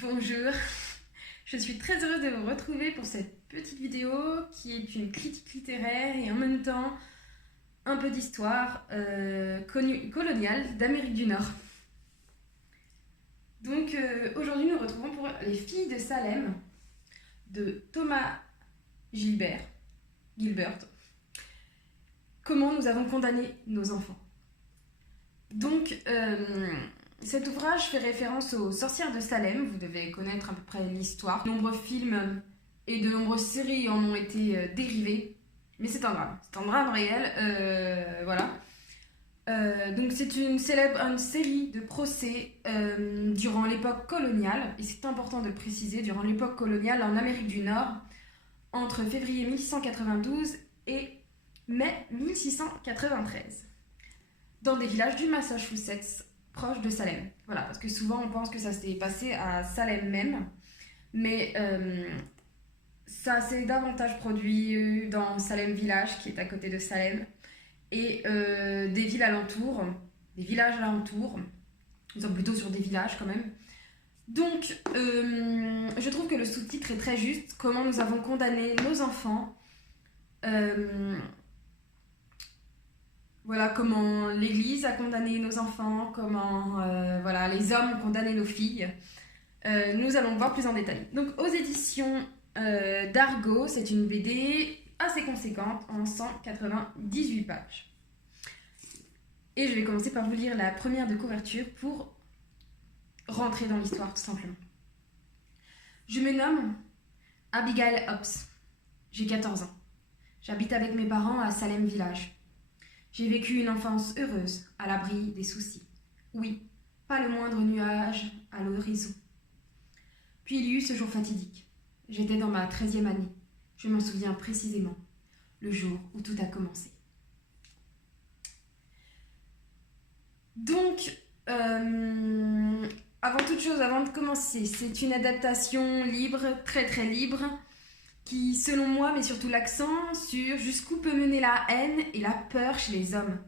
Bonjour, je suis très heureuse de vous retrouver pour cette petite vidéo qui est une critique littéraire et en même temps un peu d'histoire coloniale d'Amérique du Nord. Donc aujourd'hui nous retrouvons pour Les filles de Salem de Thomas Gilbert. Comment nous avons condamné nos enfants. Donc cet ouvrage fait référence aux sorcières de Salem, vous devez connaître à peu près l'histoire. De nombreux films et de nombreuses séries en ont été dérivés, mais c'est un drame réel, voilà. Donc c'est une série de procès durant l'époque coloniale, et c'est important de préciser, durant l'époque coloniale en Amérique du Nord, entre février 1692 et mai 1693, dans des villages du Massachusetts, proche de Salem. Voilà, parce que souvent on pense que ça s'est passé à Salem même, mais ça s'est davantage produit dans Salem Village, qui est à côté de Salem, et des villes alentours, des villages alentours. Ils sont plutôt sur des villages quand même. Donc, je trouve que le sous-titre est très juste. Comment nous avons condamné nos enfants. Voilà, comment l'Église a condamné nos enfants, comment voilà, les hommes ont condamné nos filles. Nous allons voir plus en détail. Donc, aux éditions d'Argo, c'est une BD assez conséquente en 198 pages. Et je vais commencer par vous lire la première de couverture pour rentrer dans l'histoire tout simplement. Je me nomme Abigail Hobbs. J'ai 14 ans. J'habite avec mes parents à Salem Village. J'ai vécu une enfance heureuse, à l'abri des soucis. Oui, pas le moindre nuage à l'horizon. Puis il y eut ce jour fatidique. J'étais dans ma 13e année. Je m'en souviens précisément, le jour où tout a commencé. Donc, avant toute chose, avant de commencer, c'est une adaptation libre, très très libre, qui, selon moi, met surtout l'accent sur jusqu'où peut mener la haine et la peur chez les hommes.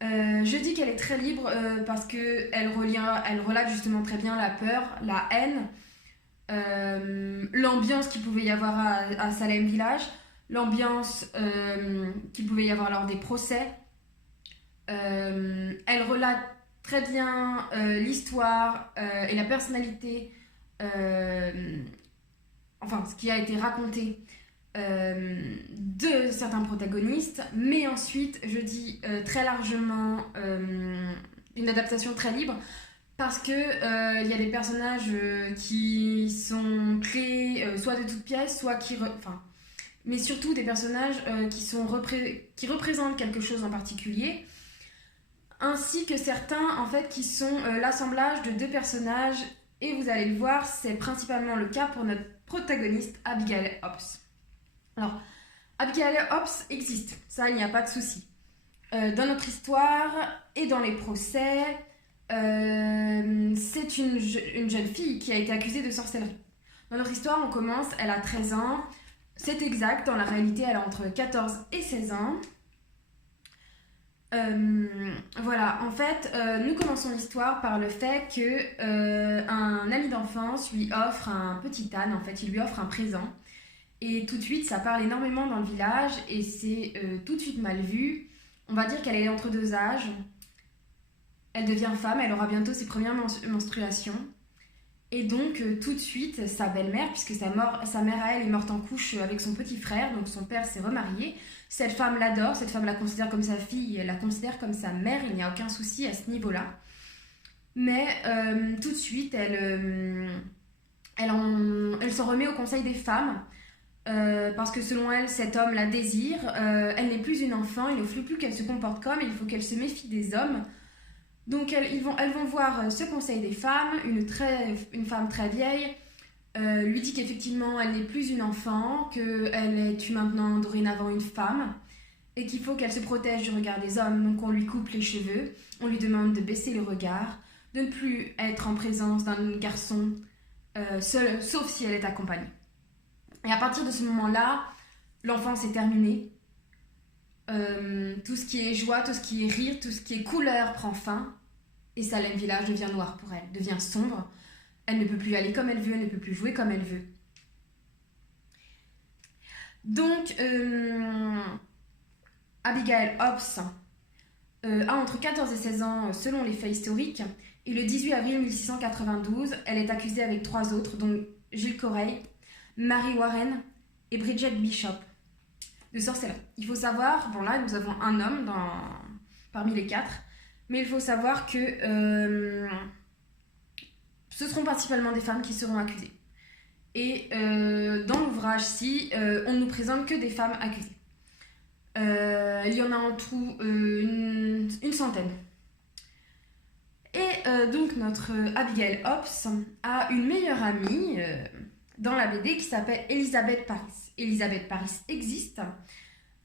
Je dis qu'elle est très libre parce qu'elle relate justement très bien la peur, la haine, l'ambiance qu'il pouvait y avoir à Salem Village, l'ambiance qu'il pouvait y avoir lors des procès. Elle relate très bien l'histoire et la personnalité, enfin ce qui a été raconté de certains protagonistes, mais ensuite je dis très largement une adaptation très libre parce que il y a des personnages qui sont créés soit de toutes pièces, soit mais surtout des personnages qui représentent quelque chose en particulier, ainsi que certains en fait qui sont l'assemblage de deux personnages, et vous allez le voir, c'est principalement le cas pour notre protagoniste Abigail Hobbs. Alors, Abigail Hobbs existe, ça il n'y a pas de souci. Dans notre histoire et dans les procès, c'est une jeune fille qui a été accusée de sorcellerie. Dans notre histoire, on commence, elle a 13 ans, c'est exact, dans la réalité elle a entre 14 et 16 ans. Voilà, en fait, nous commençons l'histoire par le fait que un ami d'enfance lui offre un petit âne, en fait, il lui offre un présent. Et tout de suite, ça parle énormément dans le village et c'est tout de suite mal vu. On va dire qu'elle est entre deux âges. Elle devient femme, elle aura bientôt ses premières menstruations. Et donc, tout de suite, sa belle-mère, puisque sa mère à elle est morte en couche avec son petit frère, donc son père s'est remarié. Cette femme l'adore, cette femme la considère comme sa fille, elle la considère comme sa mère, il n'y a aucun souci à ce niveau-là. Mais tout de suite, elle s'en remet au conseil des femmes, parce que selon elle, cet homme la désire, elle n'est plus une enfant, il ne faut plus qu'elle se comporte comme, il faut qu'elle se méfie des hommes. Donc elles vont voir ce conseil des femmes, une femme très vieille, lui dit qu'effectivement elle n'est plus une enfant, qu'elle est maintenant dorénavant une femme, et qu'il faut qu'elle se protège du regard des hommes. Donc on lui coupe les cheveux, on lui demande de baisser le regard, de ne plus être en présence d'un garçon seul, sauf si elle est accompagnée. Et à partir de ce moment-là, l'enfance est terminée. Tout ce qui est joie, tout ce qui est rire, tout ce qui est couleur prend fin, et Salem Village devient noir pour elle, devient sombre. Elle ne peut plus aller comme elle veut, elle ne peut plus jouer comme elle veut. Donc, Abigail Hobbs a entre 14 et 16 ans selon les faits historiques, et le 18 avril 1692, elle est accusée avec 3 autres, dont Gilles Corey, Mary Warren et Bridget Bishop, de sorcellerie. Il faut savoir, bon là nous avons un homme parmi les 4, mais il faut savoir que ce seront principalement des femmes qui seront accusées. Et dans l'ouvrage-ci, on ne nous présente que des femmes accusées. Il y en a en tout une centaine. Et donc notre Abigail Hobbs a une meilleure amie dans la BD qui s'appelle Elizabeth Paris. Elizabeth Paris existe.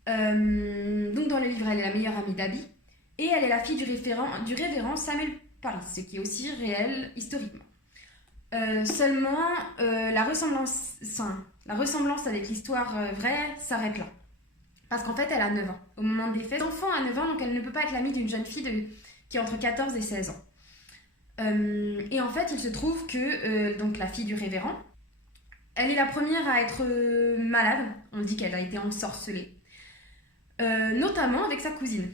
Donc dans le livre, elle est la meilleure amie d'Abby. Et elle est la fille du révérend Samuel Paris, ce qui est aussi réel historiquement. Seulement, la ressemblance avec l'histoire vraie s'arrête là. Parce qu'en fait, elle a 9 ans. Au moment des faits, l'enfant a 9 ans, donc elle ne peut pas être l'amie d'une jeune fille qui est entre 14 et 16 ans. Et en fait, il se trouve que donc la fille du révérend, elle est la première à être malade. On dit qu'elle a été ensorcelée. Notamment avec sa cousine.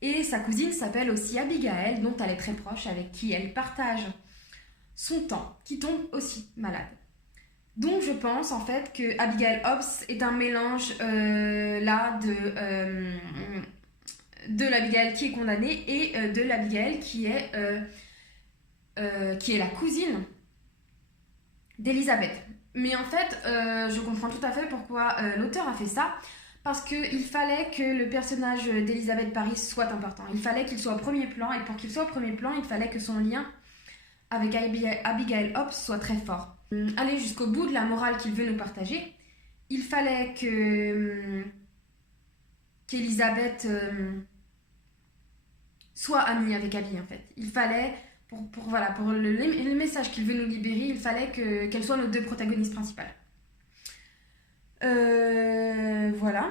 Et sa cousine s'appelle aussi Abigail, dont elle est très proche, avec qui elle partage son temps, qui tombe aussi malade. Donc je pense en fait que Abigail Hobbs est un mélange là de l'Abigail qui est condamnée et de l'Abigail qui est la cousine d'Elisabeth. Mais en fait, je comprends tout à fait pourquoi l'auteur a fait ça, parce qu'il fallait que le personnage d'Elisabeth Paris soit important. Il fallait qu'il soit au premier plan, et pour qu'il soit au premier plan, il fallait que son lien avec Abigail Hobbs soit très fort. Aller jusqu'au bout de la morale qu'il veut nous partager, il fallait qu'Elisabeth soit amie avec Abby en fait. Il fallait, pour le message qu'il veut nous libérer, il fallait qu'elles soient nos 2 protagonistes principales. Voilà.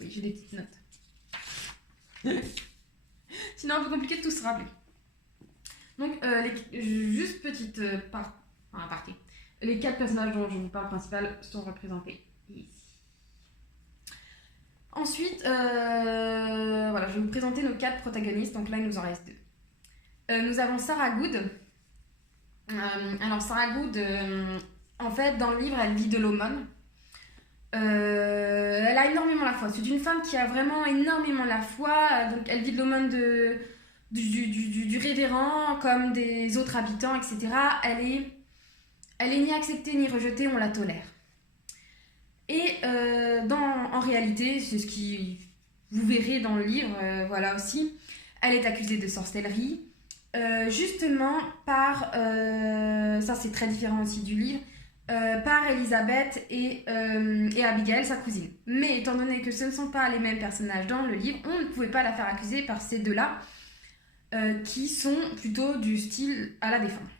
Oui, j'ai des petites notes. Sinon, un peu compliqué de tout se rappeler. Donc, juste petite aparté. Les 4 personnages dont je vous parle principal sont représentés ici. Ensuite, voilà, je vais vous présenter nos 4 protagonistes. Donc là, il nous en reste 2. Nous avons Sarah Good. Alors, Sarah Good, en fait, dans le livre, elle vit de l'aumône. Elle a énormément la foi. C'est une femme qui a vraiment énormément la foi. Donc, elle vit de l'aumône du révérend comme des autres habitants, etc. Elle est ni acceptée ni rejetée, on la tolère. Et en réalité, c'est ce qui vous verrez dans le livre, voilà aussi, elle est accusée de sorcellerie, justement par, ça c'est très différent aussi du livre, par Elisabeth et Abigail, sa cousine. Mais étant donné que ce ne sont pas les mêmes personnages dans le livre, on ne pouvait pas la faire accuser par ces deux-là, qui sont plutôt du style à la défendre.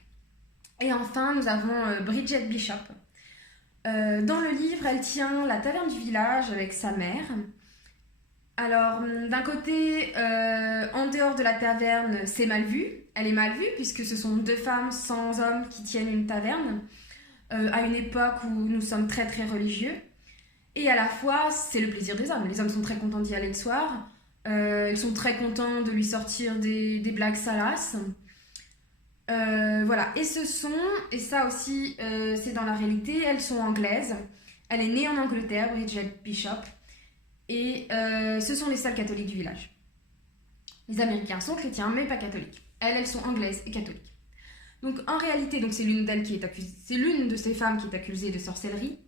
Et enfin, nous avons Bridget Bishop. Dans le livre, elle tient la taverne du village avec sa mère. Alors, d'un côté, en dehors de la taverne, c'est mal vu. Elle est mal vue puisque ce sont 2 femmes sans hommes qui tiennent une taverne à une époque où nous sommes très très religieux. Et à la fois, c'est le plaisir des hommes. Les hommes sont très contents d'y aller le soir. Ils sont très contents de lui sortir des blagues salaces. Voilà. Et ça aussi, c'est dans la réalité, elles sont anglaises. Elle est née en Angleterre, Bridget Bishop. Et ce sont les seuls catholiques du village. Les Américains sont chrétiens, mais pas catholiques. Elles sont anglaises et catholiques. Donc en réalité, c'est l'une d'elles qui est accusée. C'est l'une de ces femmes qui est accusée de sorcellerie.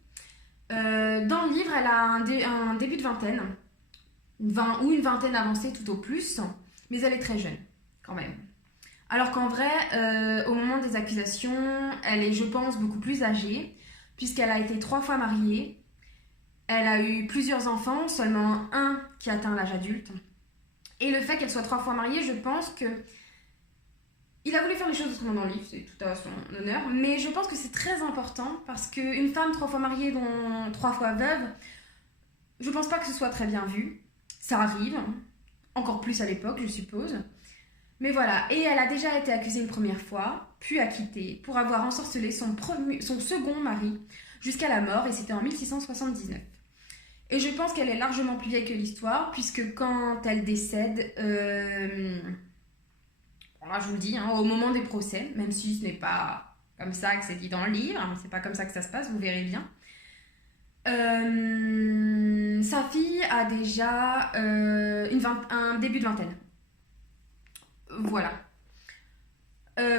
Dans le livre, elle a un début de vingtaine, ou une vingtaine avancée tout au plus, mais elle est très jeune quand même. Alors qu'en vrai, au moment des accusations, elle est, je pense, beaucoup plus âgée, puisqu'elle a été 3 fois mariée. Elle a eu plusieurs enfants, seulement un qui atteint l'âge adulte. Et le fait qu'elle soit 3 fois mariée, je pense que il a voulu faire les choses autrement dans le livre, c'est tout à son honneur, mais je pense que c'est très important parce qu'une femme 3 fois mariée, dont 3 fois veuve, je pense pas que ce soit très bien vu. Ça arrive, encore plus à l'époque, je suppose. Mais voilà, et elle a déjà été accusée une première fois, puis acquittée, pour avoir ensorcelé son second mari jusqu'à la mort, et c'était en 1679. Et je pense qu'elle est largement plus vieille que l'histoire, puisque quand elle décède, bon là je vous le dis, hein, au moment des procès, même si ce n'est pas comme ça que c'est dit dans le livre, hein, c'est pas comme ça que ça se passe, vous verrez bien. Sa fille a déjà un début de vingtaine. Voilà.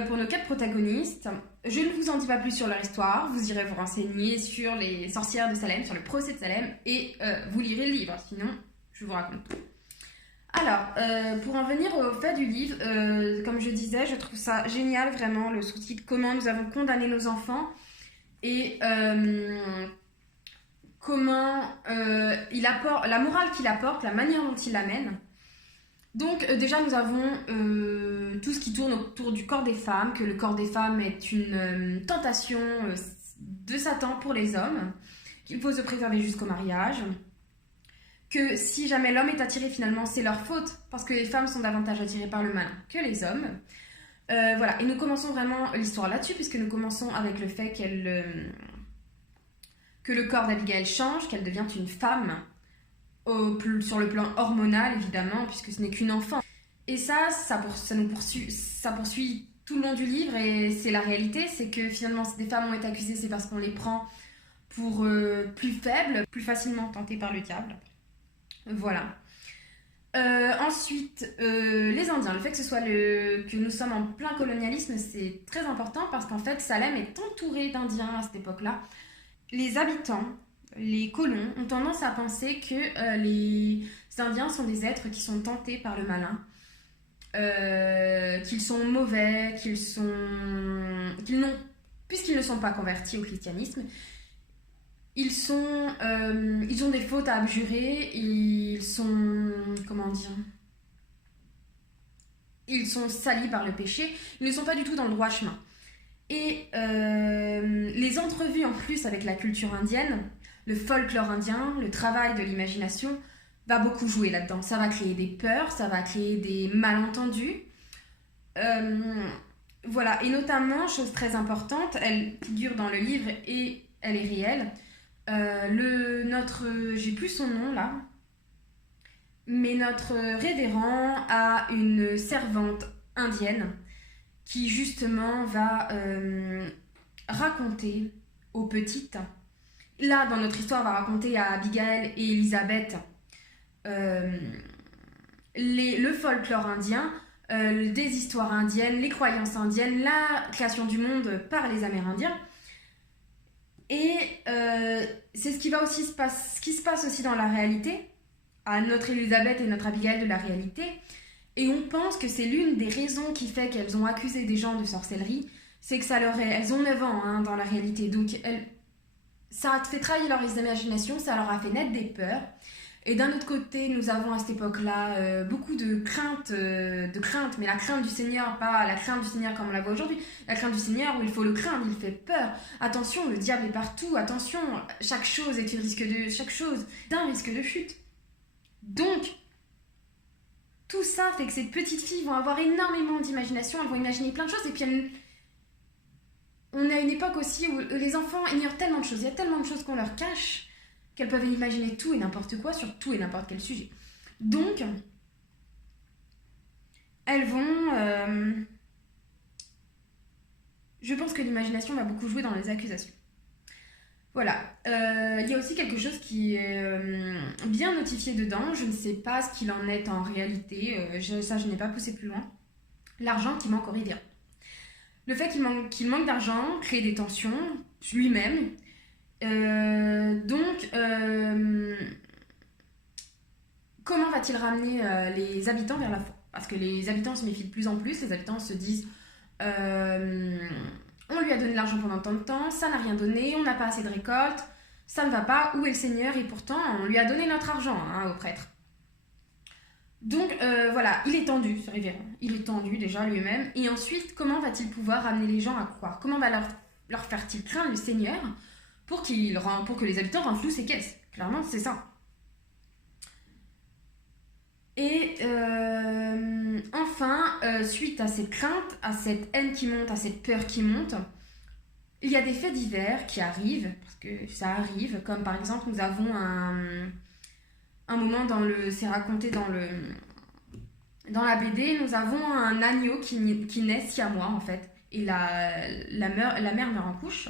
Pour nos quatre protagonistes, je ne vous en dis pas plus sur leur histoire, vous irez vous renseigner sur les sorcières de Salem, sur le procès de Salem, et vous lirez le livre, sinon je vous raconte tout. Alors, pour en venir au fait du livre, comme je disais, je trouve ça génial vraiment, le sous-titre «Comment nous avons condamné nos enfants» et comment il apporte, la morale qu'il apporte, la manière dont il l'amène. Donc déjà nous avons tout ce qui tourne autour du corps des femmes, que le corps des femmes est une tentation de Satan pour les hommes, qu'il faut se préserver jusqu'au mariage, que si jamais l'homme est attiré finalement c'est leur faute, parce que les femmes sont davantage attirées par le malin que les hommes. Voilà, et nous commençons vraiment l'histoire là-dessus, puisque nous commençons avec le fait que le corps d'Abigail change, qu'elle devient une femme, sur le plan hormonal évidemment, puisque ce n'est qu'une enfant. Et ça poursuit tout le long du livre, et c'est la réalité, c'est que finalement si des femmes ont été accusées, c'est parce qu'on les prend pour plus faibles, plus facilement tentées par le diable. Voilà. Ensuite, les Indiens, le fait que nous sommes en plein colonialisme, c'est très important parce qu'en fait Salem est entouré d'Indiens à cette époque-là. Les habitants, les colons, ont tendance à penser que les Indiens sont des êtres qui sont tentés par le malin, qu'ils sont mauvais, puisqu'ils ne sont pas convertis au christianisme, ils ont des fautes à abjurer, ils sont salis par le péché, ils ne sont pas du tout dans le droit chemin. Et les entrevues en plus avec la culture indienne, le folklore indien, le travail de l'imagination va beaucoup jouer là-dedans. Ça va créer des peurs, ça va créer des malentendus. Voilà, et notamment, chose très importante, elle figure dans le livre et elle est réelle. J'ai plus son nom là, mais notre révérend a une servante indienne qui justement va raconter aux petites, là dans notre histoire va raconter à Abigail et Elisabeth le folklore indien, des histoires indiennes, les croyances indiennes, la création du monde par les Amérindiens. Et c'est ce qui se passe aussi dans la réalité, à notre Elisabeth et notre Abigail de la réalité. Et on pense que c'est l'une des raisons qui fait qu'elles ont accusé des gens de sorcellerie, c'est que elles ont 9 ans hein, dans la réalité, donc ça a fait travailler leur imagination, ça leur a fait naître des peurs. Et d'un autre côté, nous avons à cette époque-là beaucoup de crainte, mais la crainte du Seigneur, pas la crainte du Seigneur comme on la voit aujourd'hui, la crainte du Seigneur où il faut le craindre, il fait peur. Attention, le diable est partout, attention, chaque chose est d'un risque de chute. Donc, tout ça fait que ces petites filles vont avoir énormément d'imagination, elles vont imaginer plein de choses, et puis on est à une époque aussi où les enfants ignorent tellement de choses, il y a tellement de choses qu'on leur cache, qu'elles peuvent imaginer tout et n'importe quoi sur tout et n'importe quel sujet. Donc, elles vont... je pense que l'imagination va beaucoup jouer dans les accusations. Voilà. Il y a aussi quelque chose qui est bien notifié dedans. Je ne sais pas ce qu'il en est en réalité. Je n'ai pas poussé plus loin. L'argent qui manque aux rivières. Le fait qu'il manque d'argent crée des tensions lui-même. Donc, comment va-t-il ramener les habitants vers la foi? Parce que les habitants se méfient de plus en plus. Les habitants se disent... on lui a donné l'argent pendant tant de temps, ça n'a rien donné, on n'a pas assez de récolte, ça ne va pas, où est le Seigneur? Et pourtant, on lui a donné notre argent hein, au prêtre. Donc voilà, il est tendu, ce révérend. Il est tendu déjà lui-même. Et ensuite, comment va-t-il pouvoir ramener les gens à croire? Comment va leur faire-t-il craindre le Seigneur pour que les habitants renflouent ses caisses? Clairement, c'est ça. Et enfin, suite à cette crainte, à cette haine qui monte, à cette peur qui monte, il y a des faits divers qui arrivent, parce que ça arrive, comme par exemple nous avons un moment c'est raconté dans la BD, nous avons un agneau qui naît siamois en fait, et la mère meurt en couche,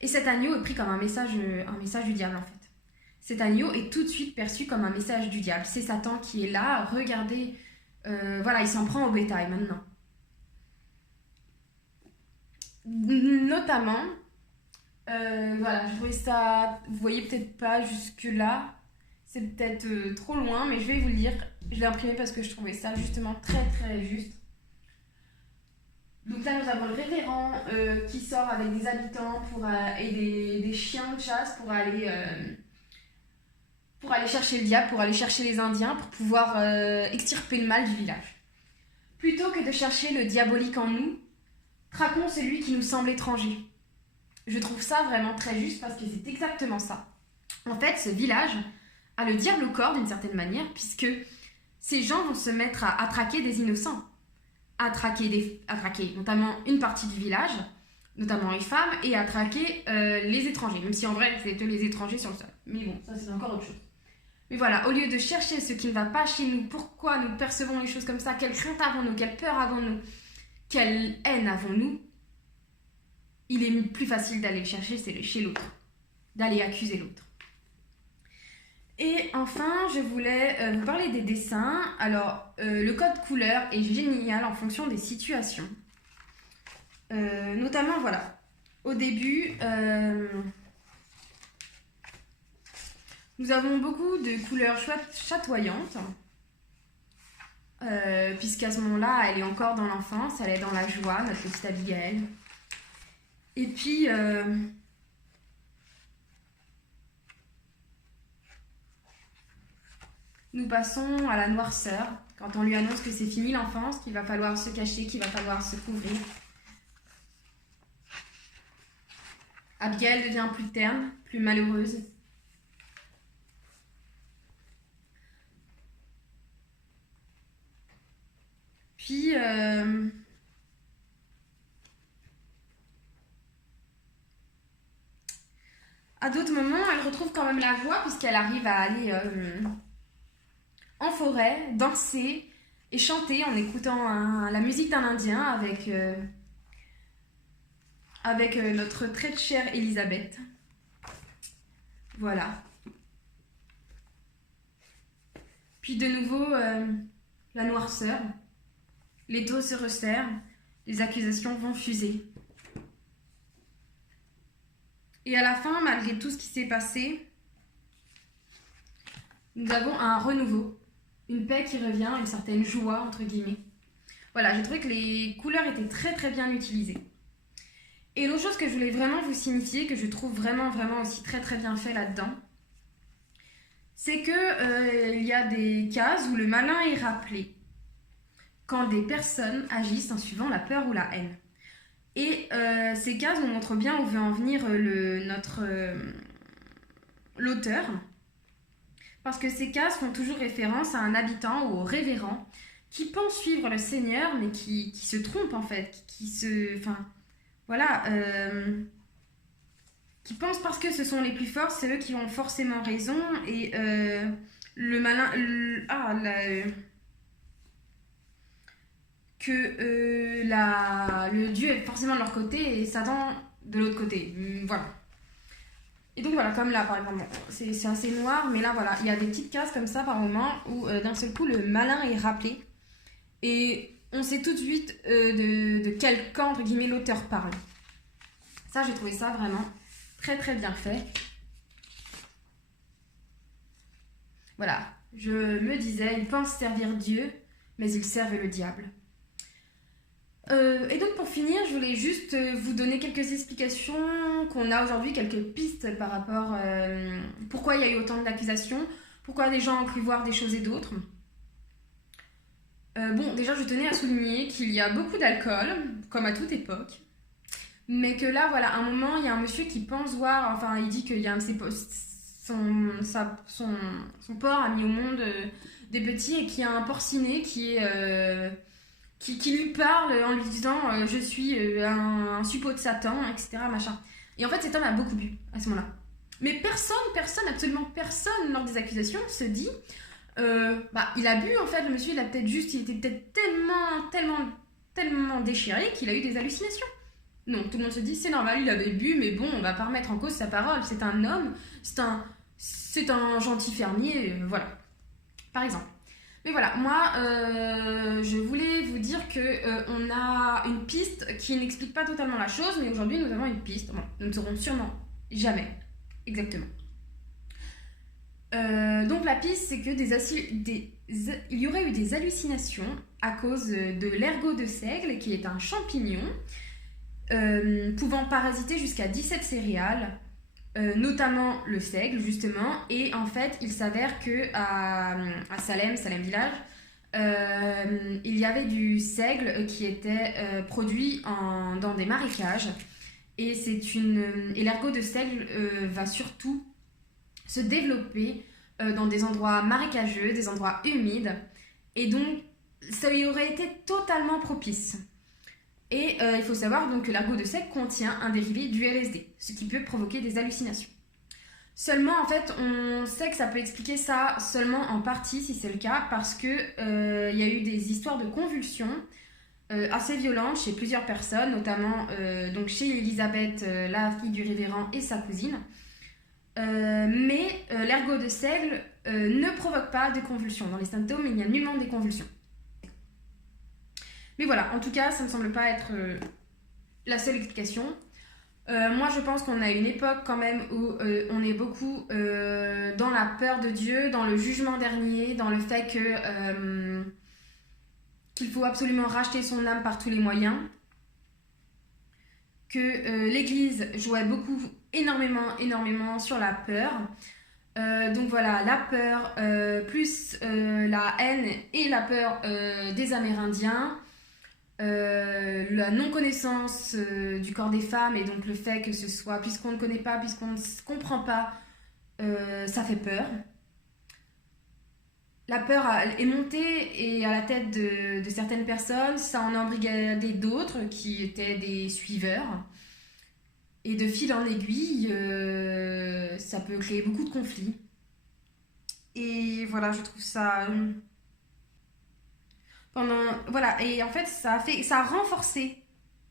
et cet agneau est pris comme un message du diable en fait. Cet agneau est tout de suite perçu comme un message du diable. C'est Satan qui est là, regardez, voilà, il s'en prend au bétail maintenant. Notamment, voilà, je trouvais ça, vous voyez peut-être pas jusque-là, c'est peut-être trop loin, mais je vais vous le lire. Je l'ai imprimé parce que je trouvais ça justement très très juste. Donc là, nous avons le révérend qui sort avec des habitants et des chiens de chasse pour aller chercher le diable, pour aller chercher les Indiens, pour pouvoir extirper le mal du village. Plutôt que de chercher le diabolique en nous, traquons celui qui nous semble étranger. Je trouve ça vraiment très juste parce que c'est exactement ça. En fait, ce village a le diable au corps d'une certaine manière, puisque ces gens vont se mettre à traquer des innocents, à traquer notamment une partie du village, notamment les femmes, et à traquer les étrangers, même si en vrai c'est eux les étrangers sur le sol. Mais bon, ça c'est encore autre chose. Mais voilà, au lieu de chercher ce qui ne va pas chez nous, pourquoi nous percevons les choses comme ça, quelle crainte avons-nous, quelle peur avons-nous, quelle haine avons-nous, il est plus facile d'aller le chercher chez l'autre, d'aller accuser l'autre. Et enfin, je voulais vous parler des dessins. Alors, le code couleur est génial en fonction des situations. Notamment, voilà, au début, nous avons beaucoup de couleurs chatoyantes, puisqu'à ce moment-là, elle est encore dans l'enfance, elle est dans la joie, notre petite Abigail. Et puis, nous passons à la noirceur, quand on lui annonce que c'est fini l'enfance, qu'il va falloir se cacher, qu'il va falloir se couvrir. Abigail devient plus terne, plus malheureuse. Puis, à d'autres moments, elle retrouve quand même la joie, puisqu'elle arrive à aller en forêt, danser et chanter en écoutant la musique d'un Indien avec notre très chère Elisabeth. Voilà. Puis de nouveau, la noirceur. L'étau se resserre, les accusations vont fuser. Et à la fin, malgré tout ce qui s'est passé, nous avons un renouveau, une paix qui revient, une certaine joie, entre guillemets. Voilà, j'ai trouvé que les couleurs étaient très très bien utilisées. Et l'autre chose que je voulais vraiment vous signifier, que je trouve vraiment vraiment aussi très très bien fait là-dedans, c'est que il y a des cases où le malin est rappelé quand des personnes agissent en suivant la peur ou la haine. Et ces cases nous montrent bien où veut en venir l'auteur, parce que ces cases font toujours référence à un habitant ou au révérend qui pense suivre le Seigneur, mais qui se trompe en fait, qui pense parce que ce sont les plus forts, c'est eux qui ont forcément raison, et le malin... le Dieu est forcément de leur côté et Satan de l'autre côté. Voilà. Et donc voilà, comme là par exemple, c'est assez noir, mais là voilà, il y a des petites cases comme ça par moment où d'un seul coup le malin est rappelé et on sait tout de suite de quel camp entre guillemets l'auteur parle. Ça, j'ai trouvé ça vraiment très très bien fait. Voilà, je me disais, ils pensent servir Dieu, mais ils servent le diable. Et donc pour finir, je voulais juste vous donner quelques explications qu'on a aujourd'hui, quelques pistes par rapport pourquoi il y a eu autant d'accusations, pourquoi des gens ont cru voir des choses et d'autres. Bon, déjà je tenais à souligner qu'il y a beaucoup d'alcool, comme à toute époque, mais que là, voilà, à un moment, il y a un monsieur qui pense voir, enfin il dit qu'il y a son porc a mis au monde des petits et qui a un porcinet qui lui parle en lui disant je suis un suppôt de Satan, etc. Machin. Et en fait, cet homme a beaucoup bu à ce moment-là. Mais absolument personne, lors des accusations, se dit il a bu en fait, le monsieur, il était peut-être tellement déchiré qu'il a eu des hallucinations. Non, tout le monde se dit c'est normal, il avait bu, mais bon, on va pas remettre en cause sa parole. C'est un homme, c'est un gentil fermier, voilà. Par exemple. Mais voilà, moi, je voulais vous dire que on a une piste qui n'explique pas totalement la chose, mais aujourd'hui, nous avons une piste. Bon, nous ne saurons sûrement jamais exactement. Donc la piste, c'est que il y aurait eu des hallucinations à cause de l'ergot de seigle, qui est un champignon pouvant parasiter jusqu'à 17 céréales, notamment le seigle justement. Et en fait, il s'avère que à Salem village, il y avait du seigle qui était produit dans des marécages. Et l'ergot de seigle va surtout se développer dans des endroits marécageux, des endroits humides. Et donc, ça y aurait été totalement propice. Et il faut savoir donc que l'ergot de seigle contient un dérivé du LSD, ce qui peut provoquer des hallucinations. Seulement, en fait, on sait que ça peut expliquer ça seulement en partie, si c'est le cas, parce que y a eu des histoires de convulsions assez violentes chez plusieurs personnes, notamment donc chez Elisabeth, la fille du révérend, et sa cousine. Mais l'ergot de seigle ne provoque pas de convulsions. Dans les symptômes, il n'y a nullement des convulsions. Mais voilà, en tout cas, ça ne semble pas être la seule explication. Moi, je pense qu'on a une époque quand même où on est beaucoup dans la peur de Dieu, dans le jugement dernier, dans le fait qu'il faut absolument racheter son âme par tous les moyens, que l'Église jouait énormément sur la peur. Donc voilà, la peur, plus la haine et la peur des Amérindiens, la non-connaissance du corps des femmes, et donc le fait que ce soit, puisqu'on ne connaît pas, puisqu'on ne comprend pas, ça fait peur. La peur est montée et à la tête de certaines personnes, ça en a embrigadé d'autres qui étaient des suiveurs. Et de fil en aiguille, ça peut créer beaucoup de conflits. Et voilà, je trouve ça... Voilà, et en fait, ça a renforcé...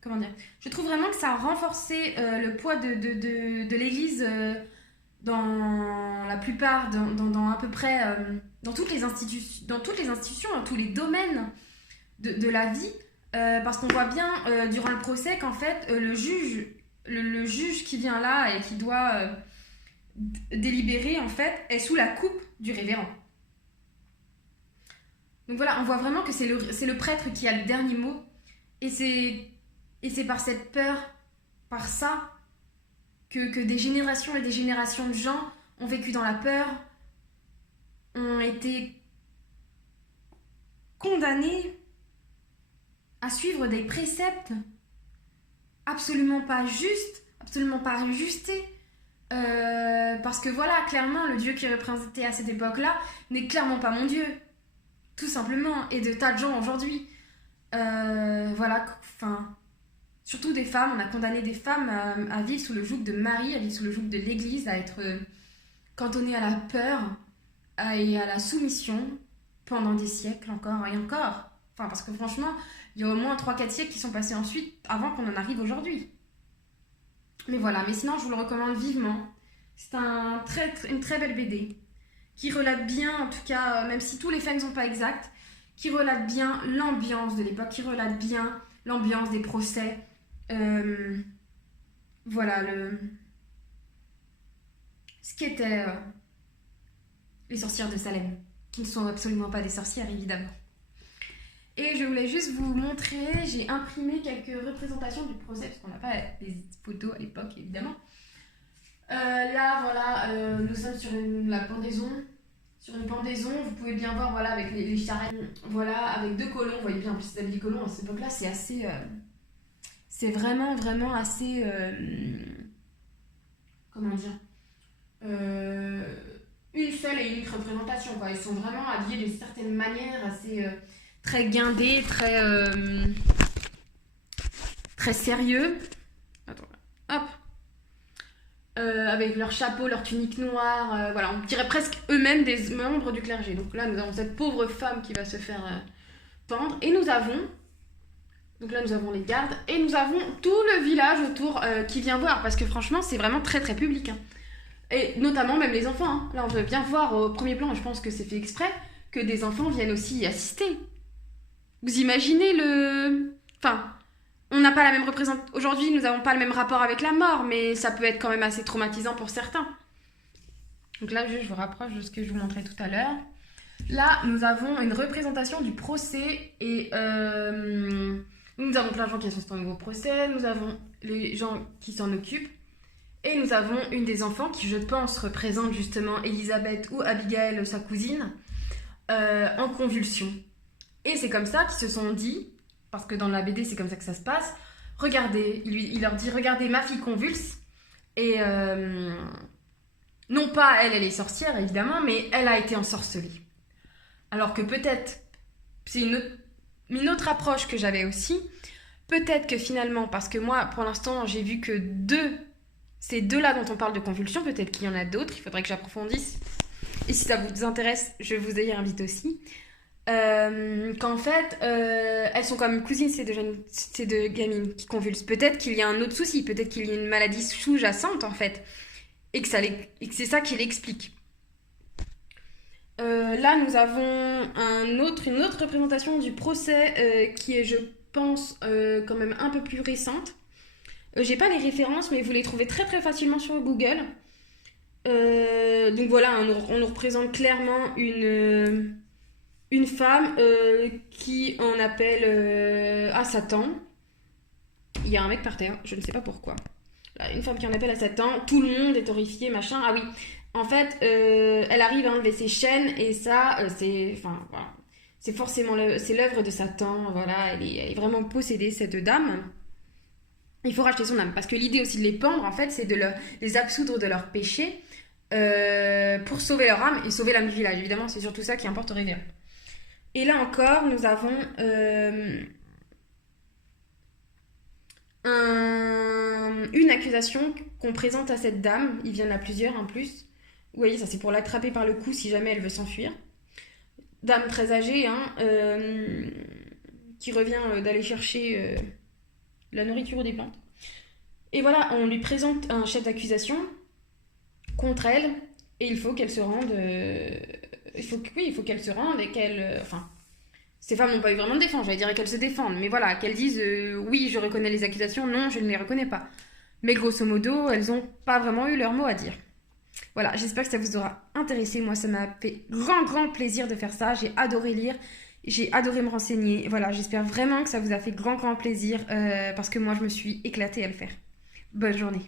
Comment dire? Je trouve vraiment que ça a renforcé le poids de l'Église dans la plupart, dans à peu près... dans toutes les institutions, dans tous les domaines de la vie. Parce qu'on voit bien, durant le procès, qu'en fait, le juge qui vient là et qui doit délibérer, en fait, est sous la coupe du révérend. Donc voilà, on voit vraiment que c'est le prêtre qui a le dernier mot. Et c'est par cette peur, par ça, que des générations et des générations de gens ont vécu dans la peur, ont été condamnés à suivre des préceptes absolument pas justes, absolument pas ajustés. Parce que voilà, clairement, le Dieu qui est représenté à cette époque-là n'est clairement pas mon Dieu. Tout simplement. Et de tas de gens aujourd'hui. Voilà, enfin... Surtout des femmes, on a condamné des femmes à vivre sous le joug de Marie, à vivre sous le joug de l'Église, à être cantonnées à la peur et à la soumission pendant des siècles encore et encore. Enfin, parce que franchement, il y a au moins 3-4 siècles qui sont passés ensuite avant qu'on en arrive aujourd'hui. Mais voilà, mais sinon je vous le recommande vivement. C'est une très belle BD qui relate bien, en tout cas, même si tous les faits ne sont pas exacts, qui relate bien l'ambiance de l'époque, qui relate bien l'ambiance des procès. Voilà, ce qu'étaient les sorcières de Salem, qui ne sont absolument pas des sorcières, évidemment. Et je voulais juste vous montrer, j'ai imprimé quelques représentations du procès, parce qu'on n'a pas les photos à l'époque, évidemment. Là, voilà, nous sommes sur la pendaison. Sur une pendaison, vous pouvez bien voir, voilà, avec les charrettes. Voilà, avec 2 colons, vous voyez bien, en plus, les colons à cette époque-là, c'est assez... c'est vraiment assez... comment dire une seule et unique représentation, quoi. Ils sont vraiment habillés d'une certaine manière, assez très guindés, très sérieux. Attends, hop. Avec leur chapeau, leur tunique noire, voilà, on dirait presque eux-mêmes des membres du clergé. Donc là, nous avons cette pauvre femme qui va se faire pendre, et nous avons les gardes, et nous avons tout le village autour qui vient voir, parce que franchement, c'est vraiment très très public, hein. Et notamment même les enfants, hein. Là, on veut bien voir au premier plan, et je pense que c'est fait exprès, que des enfants viennent aussi y assister. Vous imaginez le... Enfin, on n'a pas la même représentation. Aujourd'hui, nous n'avons pas le même rapport avec la mort, mais ça peut être quand même assez traumatisant pour certains. Donc là, je vous rapproche de ce que je vous montrais tout à l'heure. Là, nous avons une représentation du procès, et nous avons plein de gens qui assistent au nouveau procès, nous avons les gens qui s'en occupent, et nous avons une des enfants qui, je pense, représente justement Elisabeth ou Abigail, sa cousine, en convulsion. Et c'est comme ça qu'ils se sont dit, parce que dans la BD c'est comme ça que ça se passe, regardez, il leur dit, regardez ma fille convulse, et non pas elle est sorcière évidemment, mais elle a été ensorcelée. Alors que peut-être, c'est une autre approche que j'avais aussi, peut-être que finalement, parce que moi pour l'instant j'ai vu que ces deux-là dont on parle de convulsion, peut-être qu'il y en a d'autres, il faudrait que j'approfondisse. Et si ça vous intéresse, je vous y invite aussi. Qu'en fait, elles sont comme cousines, ces deux gamines qui convulsent. Peut-être qu'il y a un autre souci, peut-être qu'il y a une maladie sous-jacente en fait, et que c'est ça qui l'explique. Là, nous avons une autre représentation du procès qui est, je pense, quand même un peu plus récente. J'ai pas les références, mais vous les trouvez très très facilement sur Google. Donc voilà, on nous représente clairement une femme qui en appelle à Satan. Il y a un mec par terre, je ne sais pas pourquoi. Là, une femme qui en appelle à Satan, tout le monde est horrifié, machin. Ah oui, en fait, elle arrive à enlever ses chaînes, et ça, voilà. C'est forcément c'est l'œuvre de Satan. Voilà, elle est vraiment possédée, cette dame. Il faut racheter son âme, parce que l'idée aussi de les pendre, en fait, c'est de les absoudre de leurs péchés pour sauver leur âme et sauver l'âme du village. Évidemment, c'est surtout ça qui importe au révérend. Et là encore, nous avons une accusation qu'on présente à cette dame. Il y en a plusieurs en plus. Vous voyez, ça c'est pour l'attraper par le cou si jamais elle veut s'enfuir. Dame très âgée, hein, qui revient d'aller chercher la nourriture ou des plantes. Et voilà, on lui présente un chef d'accusation contre elle, et il faut qu'elle se rende... il faut qu'elle se rende, et qu'elle... ces femmes n'ont pas eu vraiment de défense, j'allais dire qu'elles se défendent, mais voilà, qu'elles disent oui, je reconnais les accusations, non, je ne les reconnais pas. Mais grosso modo, elles n'ont pas vraiment eu leur mot à dire. Voilà, j'espère que ça vous aura intéressé. Moi, ça m'a fait grand plaisir de faire ça. J'ai adoré lire, j'ai adoré me renseigner. Voilà, j'espère vraiment que ça vous a fait grand plaisir parce que moi, je me suis éclatée à le faire. Bonne journée.